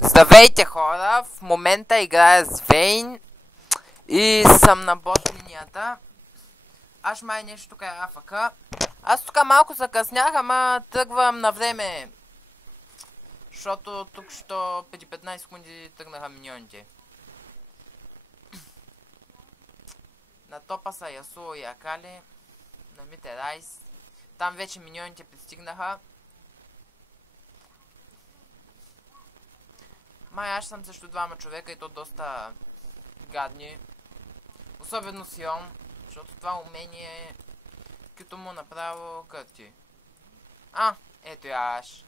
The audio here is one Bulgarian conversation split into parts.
Здравейте хора, в момента играя с Вейн и съм на бот линията. Аз май нещо тук е АФК. Аз тук малко закъснях, ама тръгвам на време. Защото тук що преди 15 секунди тръгнаха миньоните. На топа са Ясуо и Акали. На мид е Райс. Там вече миньоните пристигнаха. Май аз съм също двама човека и то доста гадни. Особено Сион, защото това умение като му направо къти. Ето я аш.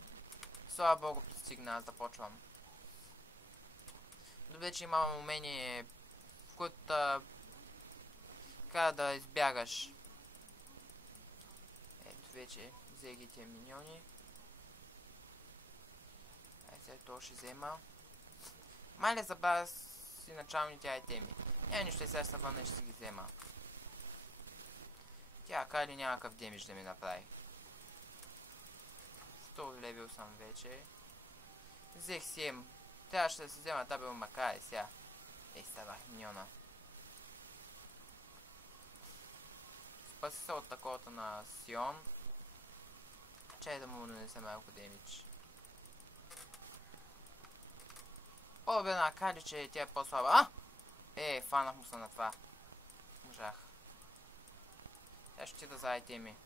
Слава богу пристигна, аз започвам. Добре, че имам умение, в което трябва да избягаш. Ето вече взе ги тия миньони. Ай сега то ще взема. Мале забавя си началните айтеми. Нищо, сега се върна и ще си ги взема. Тя Акали няма какъв демидж да ми направи. 100 левел съм вече. Взех си М. Трябваше да си взема табел Макаре сега. Ставах миньона. Спаси се от таковата на Сион. Чай да му нанесе малко демидж. По-добре на Акали, че тя е по-слаба. Фанах му се на това. Можах. Сега ще ти да за айтеми.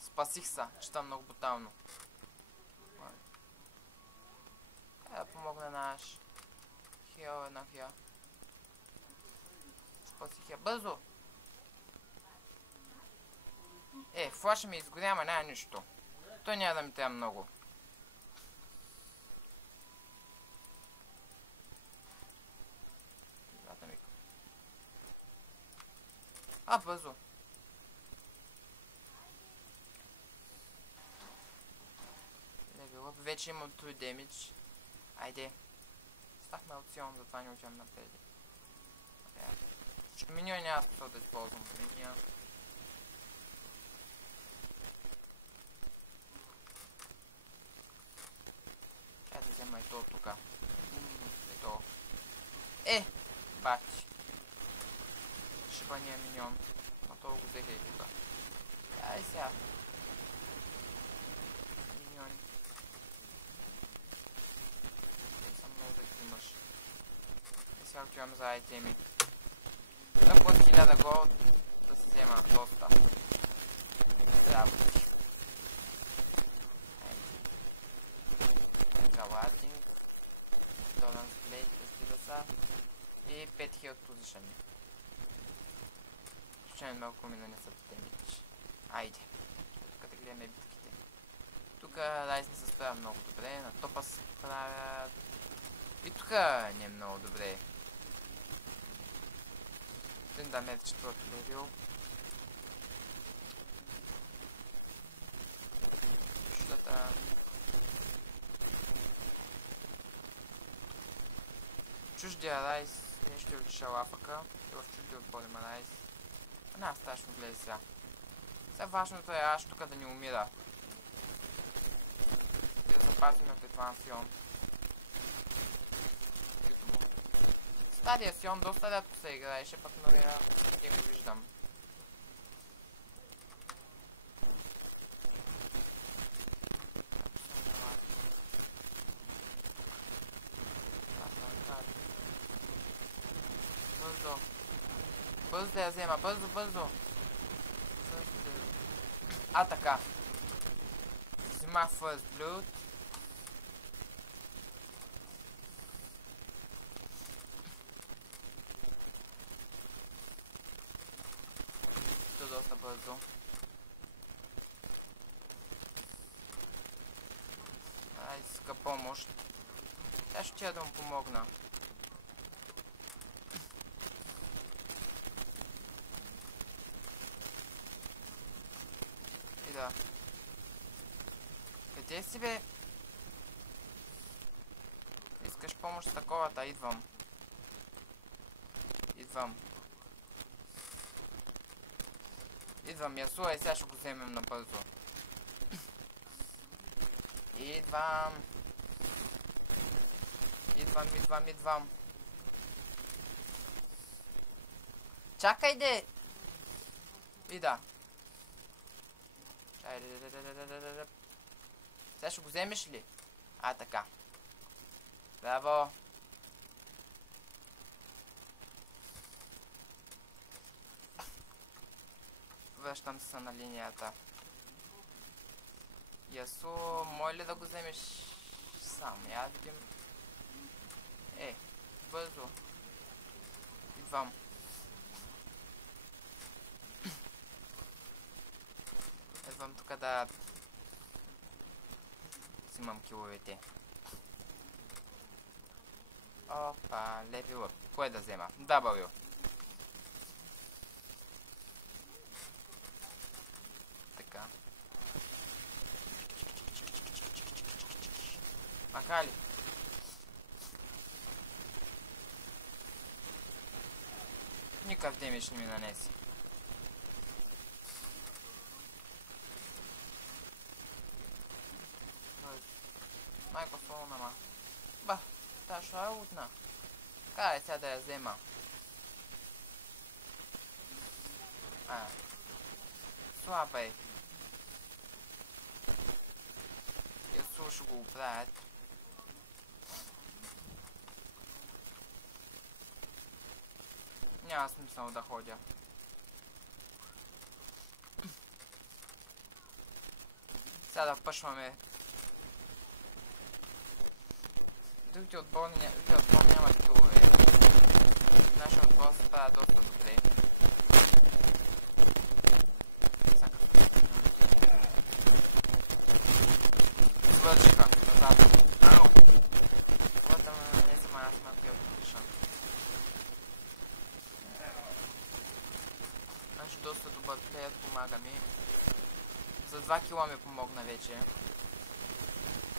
Спасих се, чета много брутално. Да помогна на наш. Хил една хил. Спасих я бързо. Флаша ми изгоря, ама няма нищо. Той няма да ми трябва много. Бързо. Вече имам 3 демидж. Айде. Стахме от Сион, затова не отивам напред. Миньон няма способ да използвам по линия. Чай да взема и то тука. Ето. Бахти. Шибания миньон. А то го взеха и тука. Ай сега. Миньони. Те са много да ги имаш. И сега отивам за айтеми. Да под 1000 голд да се взема доста. Работи. Галатинг. Долан сплейт, разбира се. И 5000 позишани. Случайно малко ми нанесат демидж. Айде. Тук да гледаме битките. Тук Райс не се справя много добре. На топа се справят. И тук не е много добре. Един дамер 4-ти левел. Чудата. Чуждия Райс нещо е отишъл АФК. И в чуждия отборим Райс. Страшно гледай сега. Сега важното е аз тук да не умира. И да запасим от това Сион. Стария Сион доста рядко се играеше, пък новия не го виждам. Бързо. Бързо да я взема, бързо. Така. Взимах First Blood. То доста бързо. Иска помощ. Сега ще да му помогна. Да. Къде си бе? Искаш помощ с таковата? Идвам. Идвам Ясуа и сега ще го вземем набързо. Идвам. Чакай де! Ида. Сега ще го вземеш ли? Така. Браво! Връщам се на линията. Ясу, може ли да го вземеш сам? Я видим. Бързо. Идвам. Идвам тук да взимам киловете. Опа, level up. Кое да взема? W. Така. Мака ли? Никакъв демидж не ми нанеси. Майко солна, ма. Ба, та шо е лутна. Кай сега да я взема. Слаба е. Ясу ще го оправят. Няма смисъл да ходя. Сега да пъшваме. Другите отбор нямат килове. Нашия отбор се правя доста добре. Свършиха назад. Ау! Това не съм аз малко отличен. Значи доста добър плеер, помага ми. За 2 кила ми помогна вече.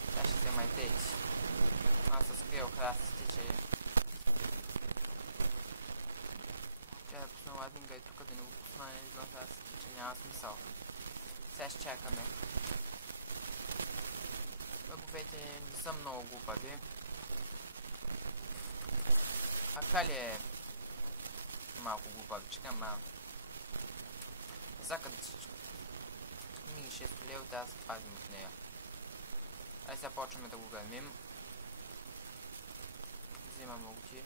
Сега ще взема и тези. Аз се скрил храстите, че... Тя да пусна ладнинга и тук да не го пусна извън храстите, че няма смисъл. Сега ще чакаме. Бъговете не са много глупави. Кали е малко глупавичка, ама... Сега ми 6 лева, да се пазим от нея. Ай сега почваме да го гърмим. Взимам лукти.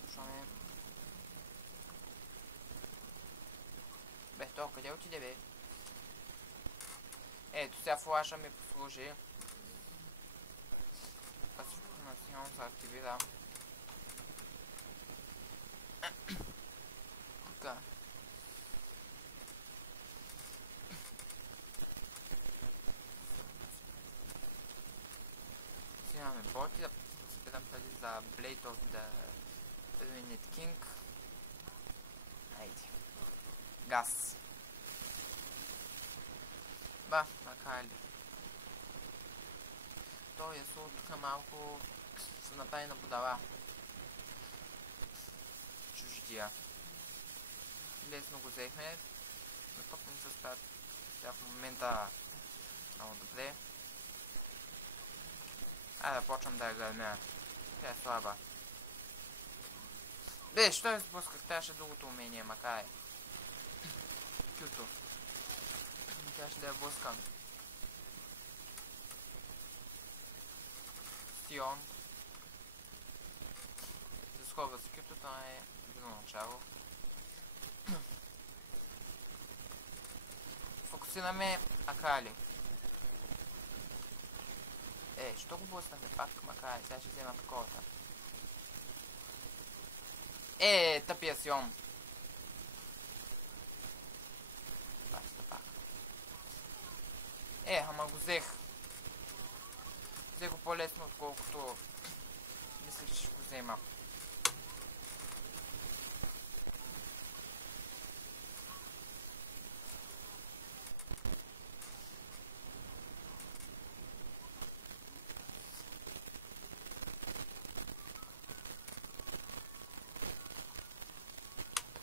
Слушаме. Бе, то къде отиде, бе? Ето сега флаша ми послужи. Класификационно се активира. Така. Взимаме боти, да спитам преди за Blade of the Ruined King. Айде. Газ. Ба, макар ли. Той е тук малко се направи на будала. Чуждия. Лесно го взехме, но пък не се справят. Сега в момента много добре. Да почвам да я гърмя. Тя е слаба. Бе, що я сблъсках? Трябваше другото умение, макар е. Кюто. Трябваше да я блъскам. Стион. Да схова с кютото е добро начало. Фокусираме Акали. Що го блъснахме пак, макар сега ще взема таковата. Тъпия Сион. Баща пак. Ама го взех. Взех го по-лесно, отколкото мислех, че ще го взема.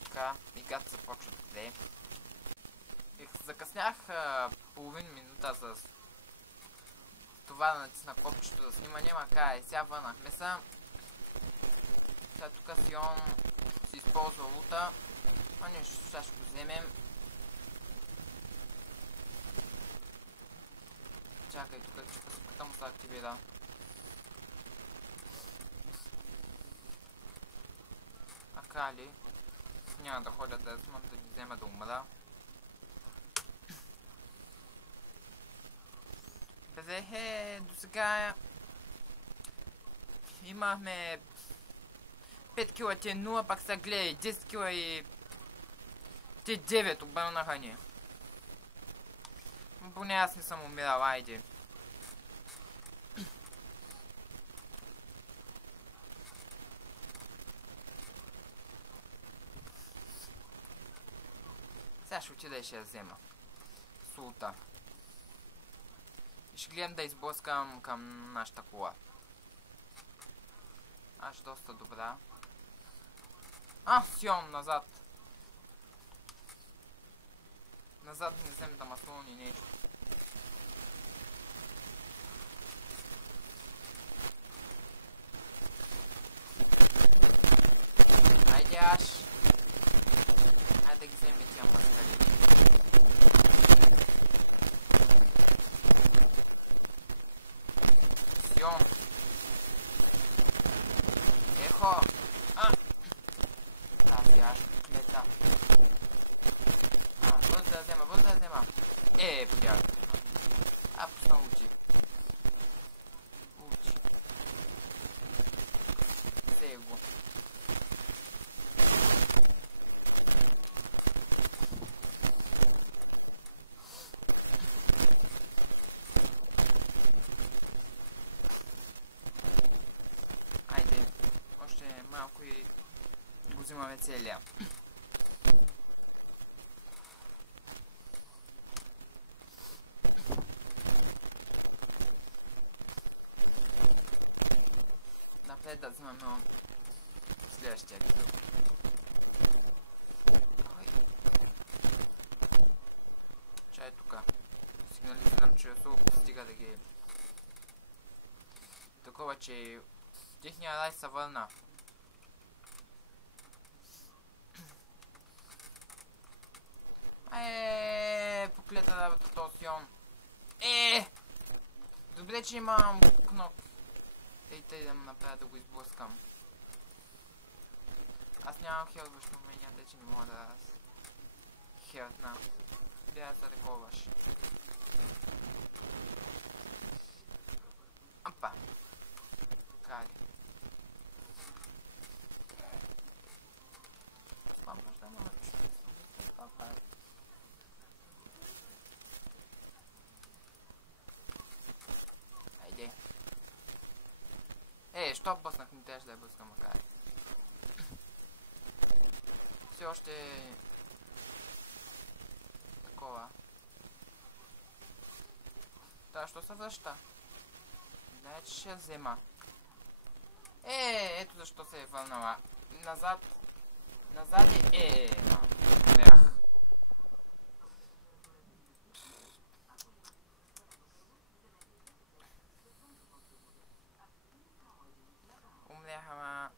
Така, мигат започва да грее. Спрях половин минута с това да натисна копчето да снимане, макар и сега върнахме се. Сега тук Сион си използва лута. А нещо, сега ще го вземем. Чакай, тук чупасуката му се активира. Акали. Няма да ходя да вземам да ги взема да умра. До сега имахме 5 кила, те 0, пак са гледай 10 кила и те 9 обърнаха ни. Поне аз не съм умирал, айде. Сега ще отида и ще я взема. Султа. И ще гледам да изблъскам към нашата кола. Аж доста добра. Сион, назад. Назад не взем да маслони нещо. Айде аж. Айде да ги вземе тия маскари. Сион. Ехо. Тази аж клета. Бързо да взема, бързо да взема. Бях. Пусна учи. Учи. Сега. Айде. Още малко и го взимаме целия. Напред да взимаме следващия видео. Чай тука. Сигнализирам, че Сулко стига да ги... Такова, че техния рай се върна. Поклета работа този Сион. Добре, че имам кнопки. Тъй да му направя да го изблъскам. Аз нямам хелваш умения, тъй че не мога да хелтна. Да се рековаш. Апа. Кади. Спампаш да мълчи. Папа. Айде. Що бъснах, не теж да я бъскам, макар. Все още... Такова. Що се връща? Не, че ще я взема. Ето защо се е върнала. Назад. Назад Бях. Умрях, ама...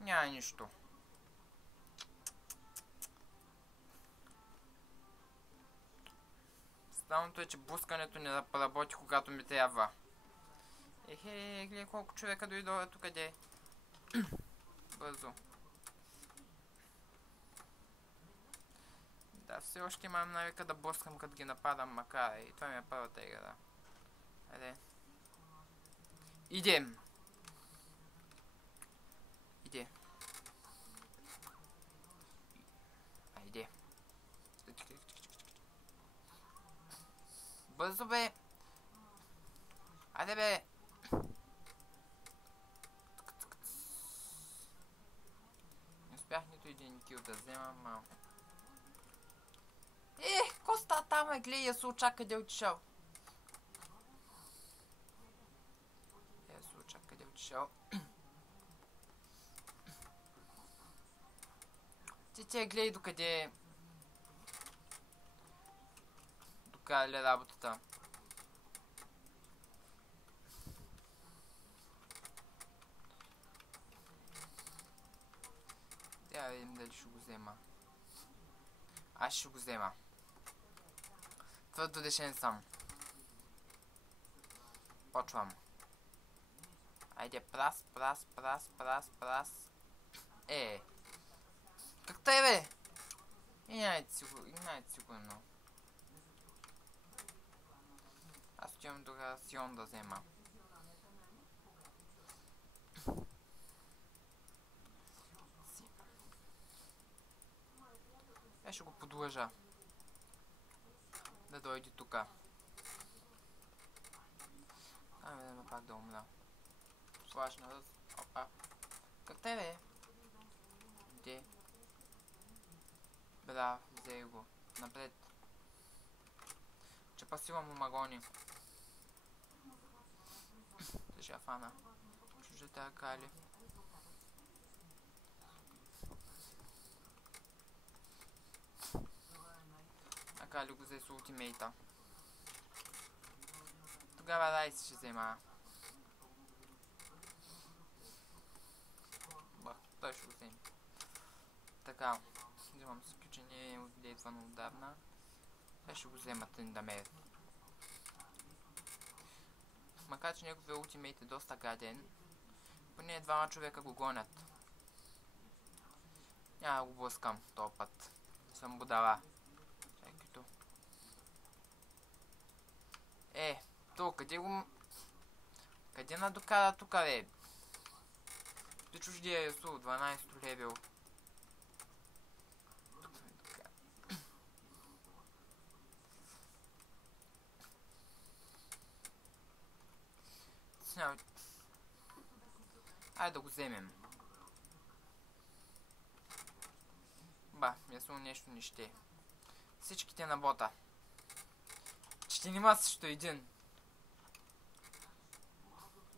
Няма нищо. Странното е, че блъскането не работи, когато ми трябва. Гледай колко човека дойдоха тук, де. Бързо. Да, все още имам навика да блъскам, като ги нападам, макар и това ми е първата игра. Айде. Идем! Иде. Айде. Бързо, бе! Айде, бе! Не успях нито един кил да вземам, ама... Ко ста там, гледай, Ясулча къде отишъл? Ясулча къде отишъл? Ти гледай докъде... Така ли работата? Да видим дали ще го взема. Аз ще го взема. Твърдо решен съм. Почвам. Айде, прас. Как тъй, бе? Игнайте сигурно. Аз отивам до рацион да взема. Я ще го подлъжа. Да дойде тука. Ами да ме пак да умра. Слажна раз. Опа. Как те, бе? Де? Браво, взе го. Напред. Че пасива му магони. Ще фана. Чуждата акали. Акали го взе с ултимейта. Тогава Райс ще взема. Бах, той ще го вземе. Така, вземам с изключение от действано отдавна. Те ще го вземат Триндамер. Макар че неговия ултимейт е доста гаден, поне двама човека го гонят. Няма да го блъскам този път. Съм будала. Чайкито. То, къде го... Къде надокара тука, бе? Ти чуждия Ясу, 12 левел. Айде да го вземем. Ба, Ясу нещо не ще. Всичките на бота. Ще нема също един.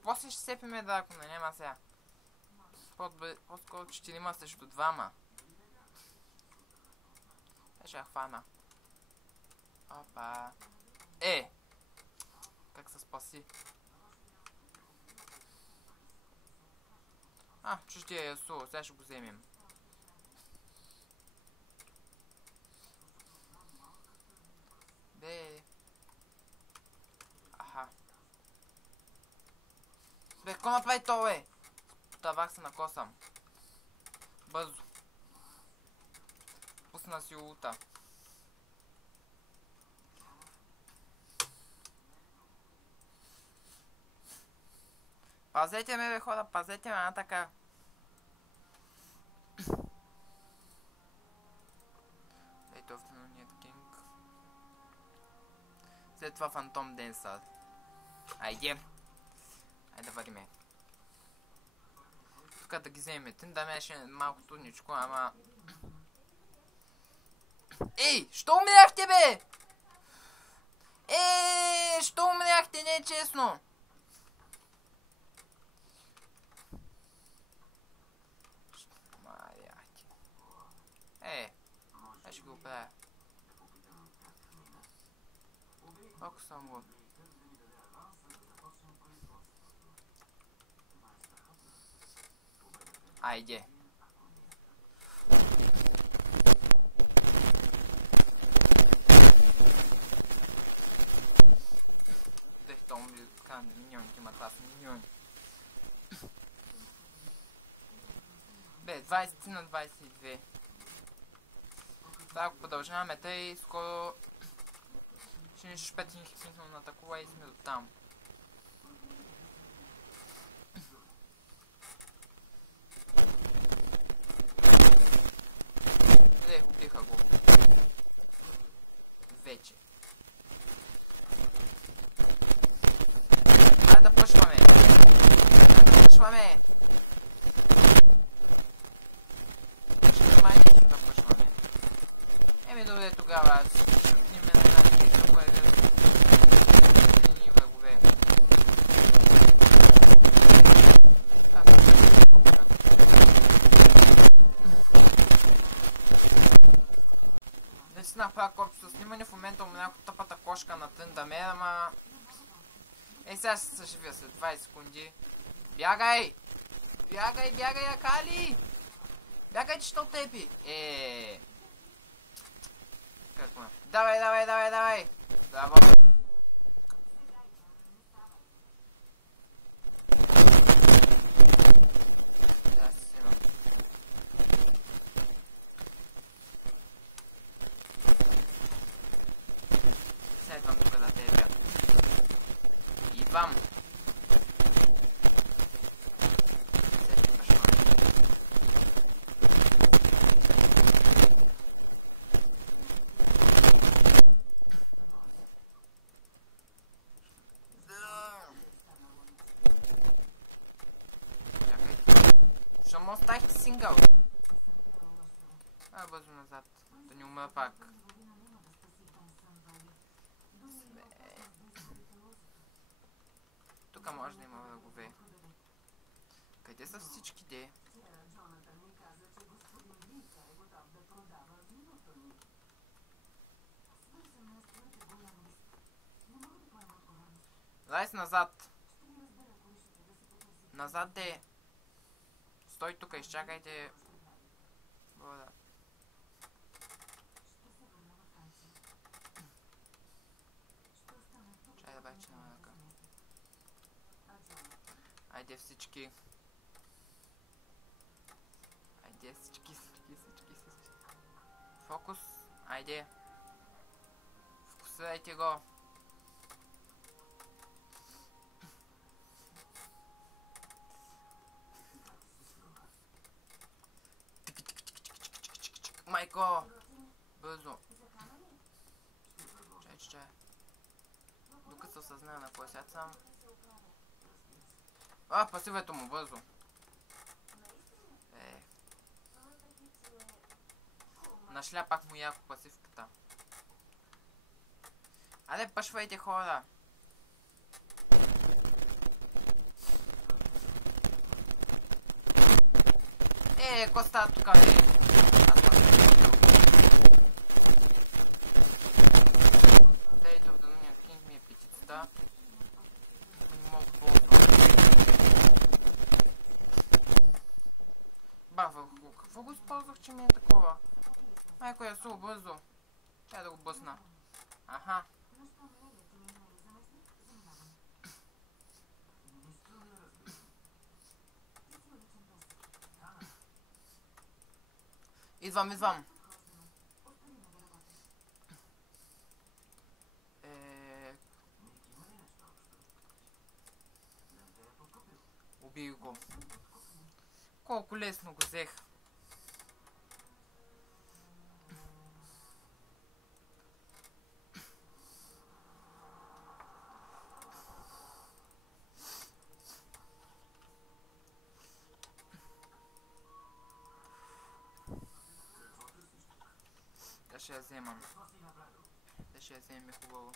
После ще сепиме дракона, няма сега. По-скоро ще нема също двама. Ще я хвана. Опа. Как се спаси? Чуждия Ясу, сега ще го вземем. Бе. Аха. Бе, какво направи то, бе? Тавах се на косъм. Бързо. Пусна си улта. Пазете ме, бе, хора, пазете ме, така. Ето автономният кинг. След това Фантом Денсър. Айде да вариме. Тук да ги вземем. Да ме ще малко трудничко, ама... Що умряхте, бе? Що умряхте, не е честно. Аз ще го оправя. Ако съм го. Айде. Дехто ми казвам миньоните, ма това са миньони. Бе, 20 на 22. Ако продължаваме, тъй скоро ще ни шпетим хипсинно атакува и сме до там. Убиха го. Вече. Айде да пъшваме. Добре, тогава ще отниме на една тика, което е ни врагове. си направя общо снимане, в момента му някаква тъпата кошка на тън да мен, ама... Сега ще се съживя след 20 секунди. Бягай! Бягай, бягай, Акали! Бягай, че ще оттепи! Как ме? Давай, давай, давай, давай! Браво! Да, си снимам. Сега идвам тук да тебя. Идвам! Защо оставихте сингъл? Бързо назад, да не умра пак. Тук може да има врагове. Къде са всички де? Лайс назад! Назад де! Стой тук, изчакайте. Вода. Чай да бачи на ръка. Айде всички. Айде всички. Фокус. Айде. Фокусирайте го. Майко! Бързо! Чай. Докато се осъзная на кой сяд съм. Пасивето му, бързо! Нашляпах му яко пасивката. Айде, пъшвайте хора! Ко става тука, бе? Да. Не мога да ползвам. Какво го използвах, че ми е такова? Майко, Ясу, бързо. Чай да го бъсна. Аха. Идвам. Убий го. Колко лесно го взех. Да ще я вземам. Да ще я вземем хубаво.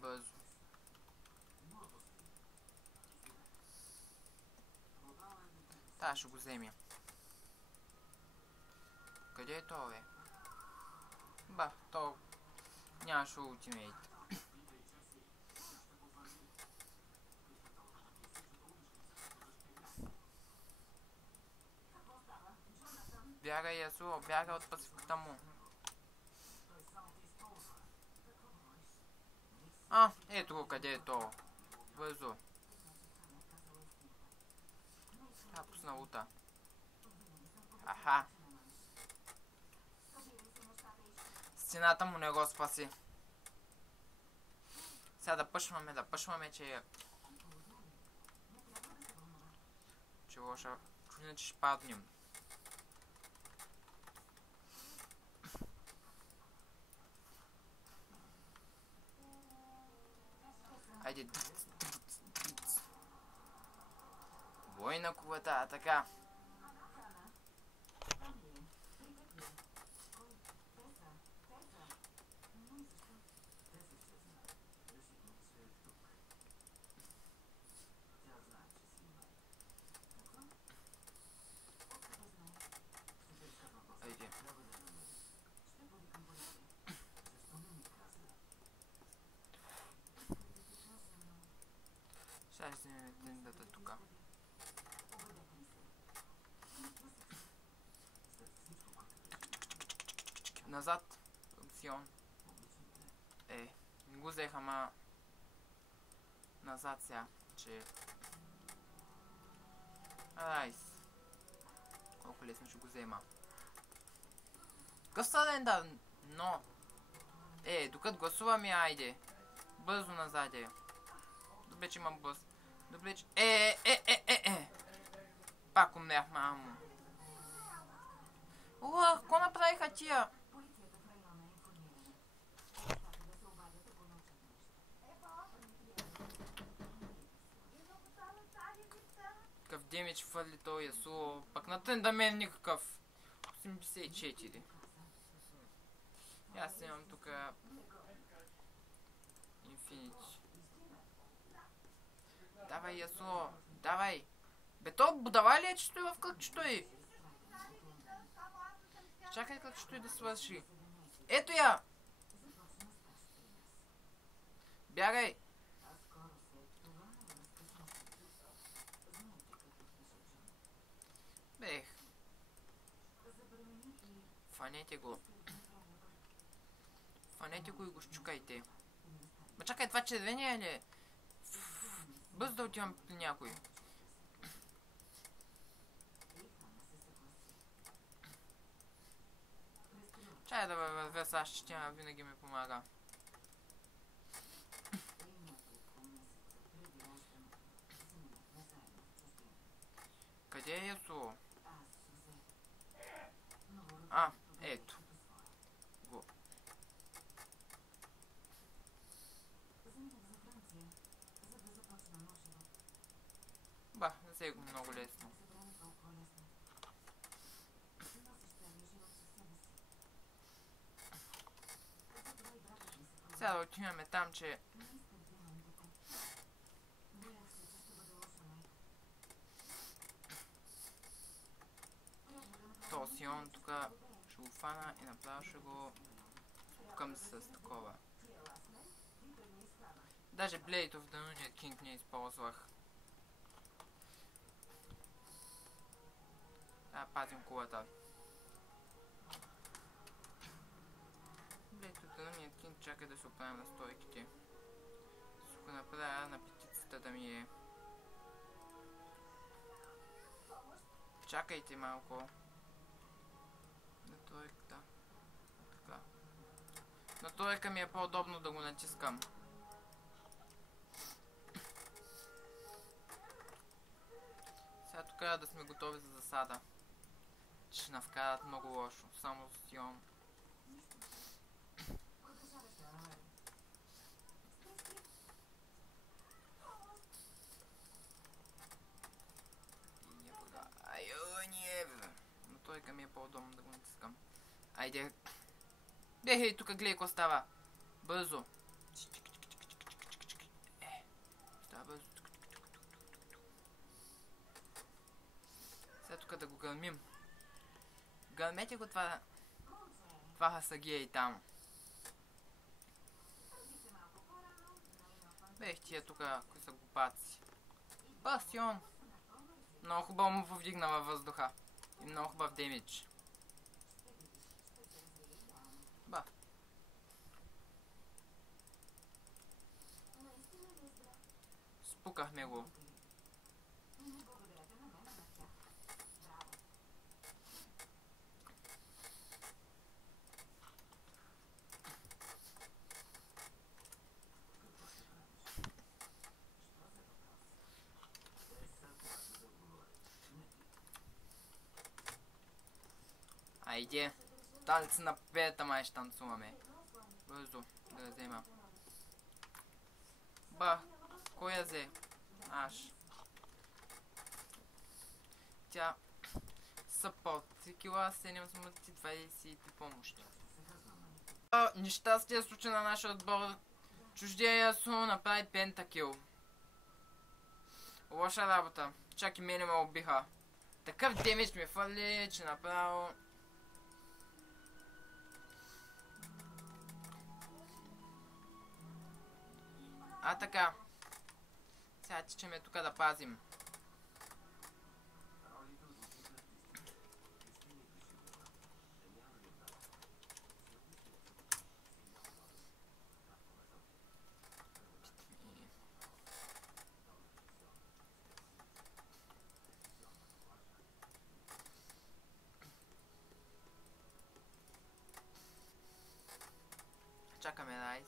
Бързо. Ще го вземя. Къде е то, бе? То нямаше ултимейт. Бягай, Ясуо, бягай от пасивката му. Ето го, къде е то. Бързо. Пусна лута. Аха. Стената му не го спаси. Сега да пъшваме, че лоша. Иначе ще паднем. Айде. Бой на кулата, така. Назад. Сион. Не го взех, ама... Назад сега, че... Айс. Колко лесно ще го взема. Късаден да, но... докато гласуваме, айде. Бързо назад е. Добре, че имам бърз. Добре, че... Пак умрях, мамо. Какво направиха тия? Какъв демидж фърли той Ясуо. Пак на тън да мен никакъв. 84. Аз имам тук... Инфинити. Давай, Ясуо. Давай. Бе, то будава ли е, че стои в клъкчето й? Чакай клъкчето й да свърши. Ето я! Бягай! Бех. Фанете го. Фанете го и го щукайте. Ма чакай, това червения ли е? Бързо да отивам при някой. Чай да вървя с аз, че тя винаги ми помага. Къде е Ясуо? Ето. Го. Ба, взех го много лесно. Сега да отиваме там, че... То Сион тук ще го фана и направо ще го спукам с такова. Даже Blade of the Lunar King не използвах. Пазим кулата. Blade of the Lunar King, чакай да се оправим на стойките. Ще го направя на птицата да ми е. Чакайте малко. На тройката. Така. На тройка ми е по-удобно да го натискам. Сега тук да сме готови за засада. Ще навкарат много лошо. Само с Сион. Но тройка ми е по-удобно да го натискам. Айде. Бехей, тук гледай какво става. Бързо. Става бързо. Сега тук да го гърмим. Гърмете го това. Това хасагия и там. Бех тия тук, кои са глупаци. Бастион. Много хубаво му повдигна във въздуха. И много хубав демидж. Ба. Спукахме го. Айде. Танци на победата май ще танцуваме. Бързо да я взема. Ба, кой я взе? Аш. Тя... Съпорт. 3 кила, 7 смърти, 23 помощи. Нещастие случай на нашия отбор. Чуждия Ясуо направи пентакил. Лоша работа. Чак и мене ме убиха. Такъв демидж ми фърли, че направо... Така. Сега тичаме тук да пазим. чакаме Райс.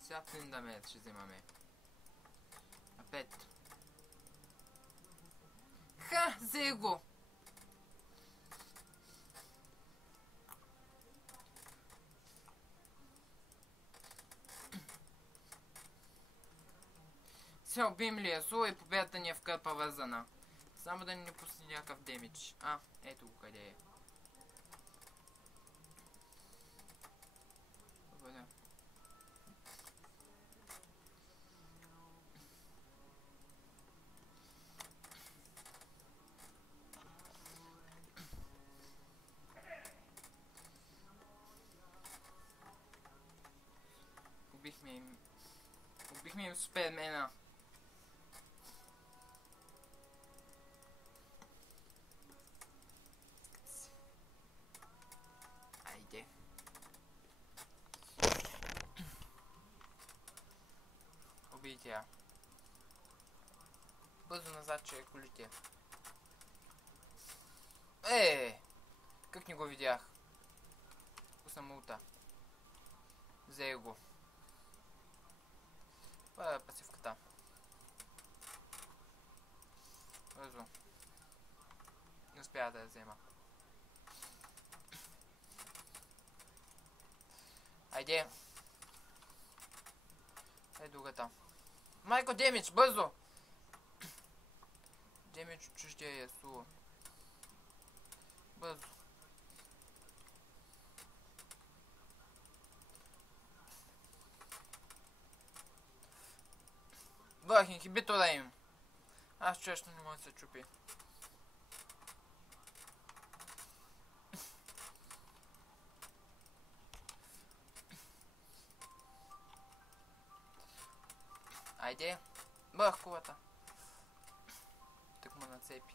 Сега Twin Damage ще взимаме. А 5. Ха! Взе го! Сега убием ли Ясуо и победата ни е в кърпа вързана. Само да ни пусне някакъв демидж. А, ето го къде е. Добре. Убихме им Супермена. Айде. Убийте я. Бързо назад, че е колите. Как не го видях? Пусна улта. Взе го. Това е пасивката. Бързо. Не успя да я взема. Айде. Ей другата. Майко, демидж, бързо! Демидж от чуждия Ясуо. Бързо. Бах, инхибитора им. Аз често не мога да се чупи. Айде. Бах кулата. Так му нацепи.